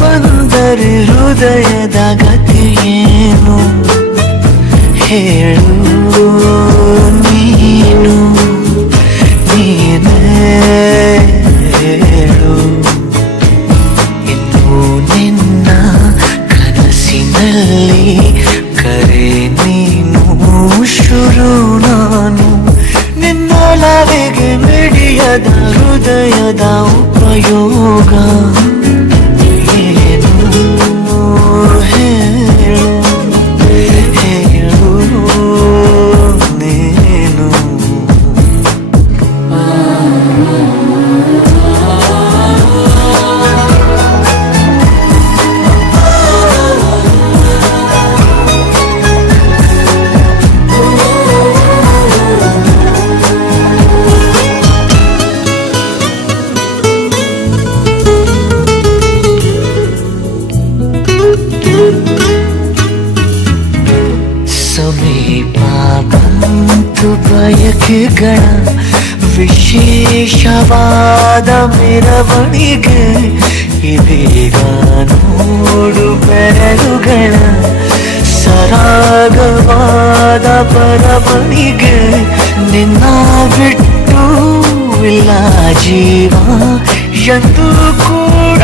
ಬಂದರೆ ಹೃದಯದ ಗತಿಯೇನು ಹೇಳು ನೀನು ನೀನೇ ಹೇಳು ಇನ್ನು ನಿನ್ನ ಕನಸಿನಲ್ಲಿ ಕರೆ ನೀನು ಶುರು ನಾನು ನಿನ್ನೊಲವಿಗೆ ಮಿಡಿಯದ ಹೃದಯದ ಉಪಯೋಗ ಏನು ಹೇಳು ಹೇಳು ನೀನು ಸಮೀಪ ಬಂತು ಬಯಕೆಗಳ ವಿಶೇಷವಾದ ಮೆರವಣಿಗೆ ಇದೀಗ ನೋಡು ಬೆರಳುಗಳ ಸರಾಗವಾದ ಬರವಣಿಗೆ ನಿನ್ನ ಬಿಟ್ಟು ಇಲ್ಲ ಜೀವ ಎಂದು ಕೂಡ